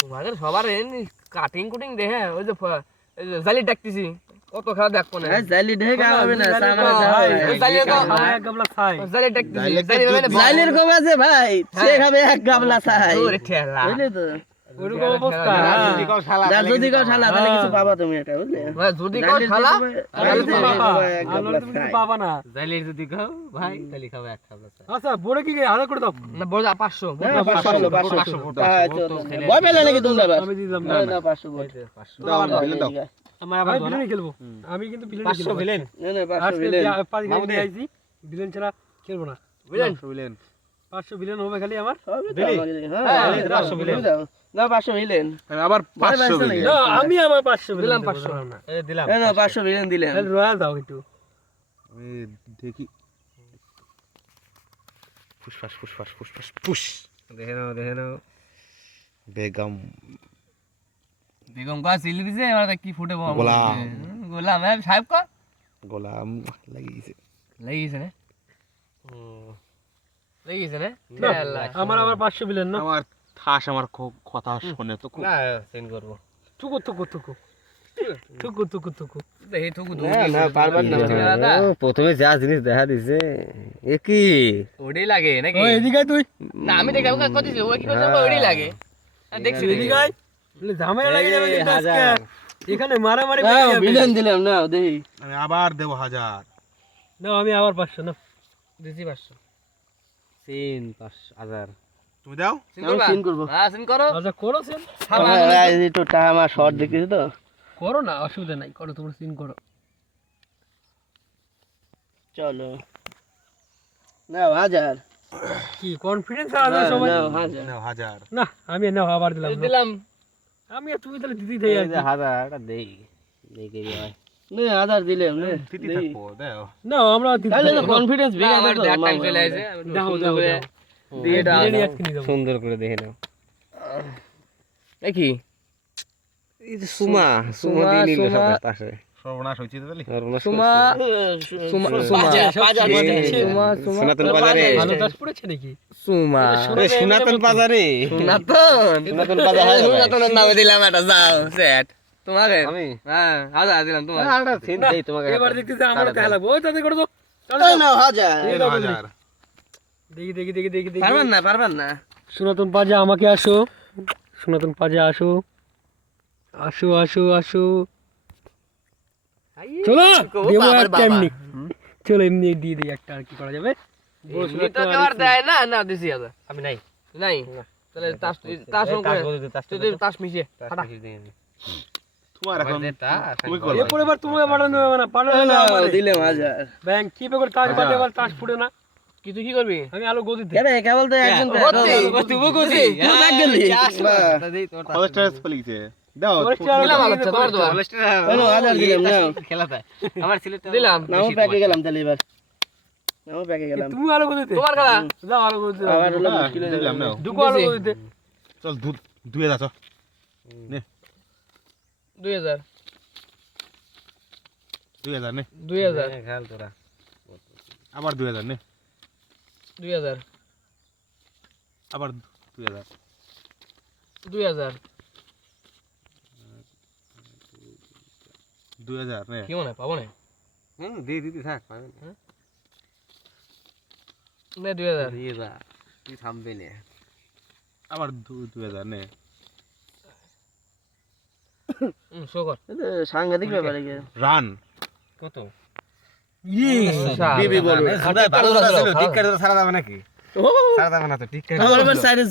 তোমাদের সবার cutting coating দেখে ওই যে জালি ডাকতেছি কত খাওয়া দেখবো না জালি ঢেকে হবে না জালি তো এক গামলা খাই জালি ডাকতেছি জালির কবে আছে ভাই সে খাবে এক গামলা খাই ওরে ঠেলা বুঝলি তো ওরকম অবস্থা যদি কাও শালা তাহলে কিছু পাবা তুমি এটা বুঝলে ভাই যদি কাও শালা তাহলে তো পাবা না জালির যদি খাও ভাই তাহলে খাবে এক গামলা আচ্ছা বড় কি আধা করে দাও না বড় 500 বয় পেলে নাকি তুমি দাও আমি দিলাম না 500 বয় 500 দাও বিলেন দাও আমার আবার ভিলেন খেলবো আমি কিন্তু ভিলেন 500 ভিলেন না না 500 ভিলেন মামু দিয়ে আইছি ভিলেন ছাড়া খেলবো না ভিলেন 500 ভিলেন হবে খালি আমার হ্যাঁ 500 ভিলেন না 500 ভিলেন আবার 500 বিলেন না আমি আমার 500 দিলাম 500 না এই দিলাম না 500 ভিলেন দিলেন তাহলে রয়্যাল দাও একটু আমি দেখি ফুসফাস পুশ দেখে নাও বেগম বেগম কা সিলি দিছে এবার কি ফুটে গোলাম। গোলাম সাহেব কা গোলাম লাগিয়েছে লাগিয়েছে না লাগিয়েছে না আমার আবার 500 ভিলেন না আমার থাস আমার কথা শুনে তো খুব না সেন্ড করব টুকু দেখি তো না পারবার না প্রথমে যা জিনিস দেখা দিছে এ কি ওডি লাগে নাকি ওই এদিকে তুই না আমি দেখে ওকে কইছি ও কি করছে ওডি লাগে দেখছি এদিকে আয় বলে ঝামেলা লাগে যাবে কিন্তু আজকে এখানে মারামারি ভিলেন দিলাম না দেখি আমি আবার দেব 1000 না আমি আবার 500 না দিছি 500 তিন 5000 তুমি দাও সিন করব হ্যাঁ সিন করো আচ্ছা করো সিন একটু টাকা আমার শর্ট দেখতেছি তো করো না অসুবিধা নাই করো তোমরা সিন করো চলো না 1000 কি কনফিডেন্স আছে সবাই না 1000 নাও 1000 না আমি নাও আবার দিলাম না। দিলাম আমি আর তুমি তাহলে দিদি থাই আছি হাজারটা দেই দেখে ভাই না 1000 দিলাম না তিতি থাকবো দাও না আমরা তাহলে তো কনফিডেন্স বেড়ে আমার গেল দেখ টাইম চলে আসে দাও সুন্দর দাও করে দিয়ে দাও বিরিয়ানি আজকে নিয়ে যাবো সুন্দর করে দেখে নাও দেখি এই যে সুমা দিয়ে নিল সব পাশে সর্বনাশ হইছে তাহলে সুমা সুমা সনাতন বাজারে ভালো দাস পড়েছে নাকি সুমা সনাতন বাজারে সনাতন সনাতনের নামে দিলাম একটা যাও সেট তোমাকে আমি হ্যাঁ হাজার দিলাম তোমাকে আরে ফিন দেই তোমাকে এবার দেখতেছি আমরা দেখা লাগবো ওই তাতে করে দাও না 1000 1000 দেখি পারবেন না সনাতন পাজা আমাকে আসো সনাতন পাজা আসো আসো চলো দেবো একটা এমনি চলো এমনি দিয়ে দিই একটা আর কি করা যাবে এমনি তো কেউ আর দেয় না না দিছি হাজার আমি নাই নাই তাহলে তাস করে তাস মিশিয়ে ফাটা তোমার এখন তুমি এ পরে এবার তুমি পাঠানো হবে না পাঠানো না না দিলাম 1000 ব্যাংক কি করে তাস বাটে এবার তাস ফুটে না কিছু কি করবি আমি আলো গদিতে কেন কেবল তো একজন তুই গেছি তোর ভাগ গেলি কলেস্টেরল ফলিছে দাও দিলাম আলো তোমার দোয়া হলো 1000 দিলাম না খেলাতে আমার সিলেক্ট দিলাম নাও প্যাকে গেলাম তাহলে এবার নাও প্যাকে গেলাম তুমি আলো গদিতে তোমার খেলা যাও আলো গদিতে আবার হলো মুশকিল হয়ে দিলাম নাও ঢুকো আলো গদিতে চল 2000 চল নে 2000 2000 নে 2000 খেল তোরা আবার 2000 নে 2000 আবার 2000 2000 2000 নে কি মনে পাবো না দিদি থাক পাবেন নে 2000 দিয়ে যা তুই থামবে না আবার 2000 নে শো কর সাংঘাতিক ব্যাপার কি রান কত বিবি বলবে ঠিক করে সারা যাবে নাকি সারা যাবে না তো ঠিক করে আমার এবার সাইডে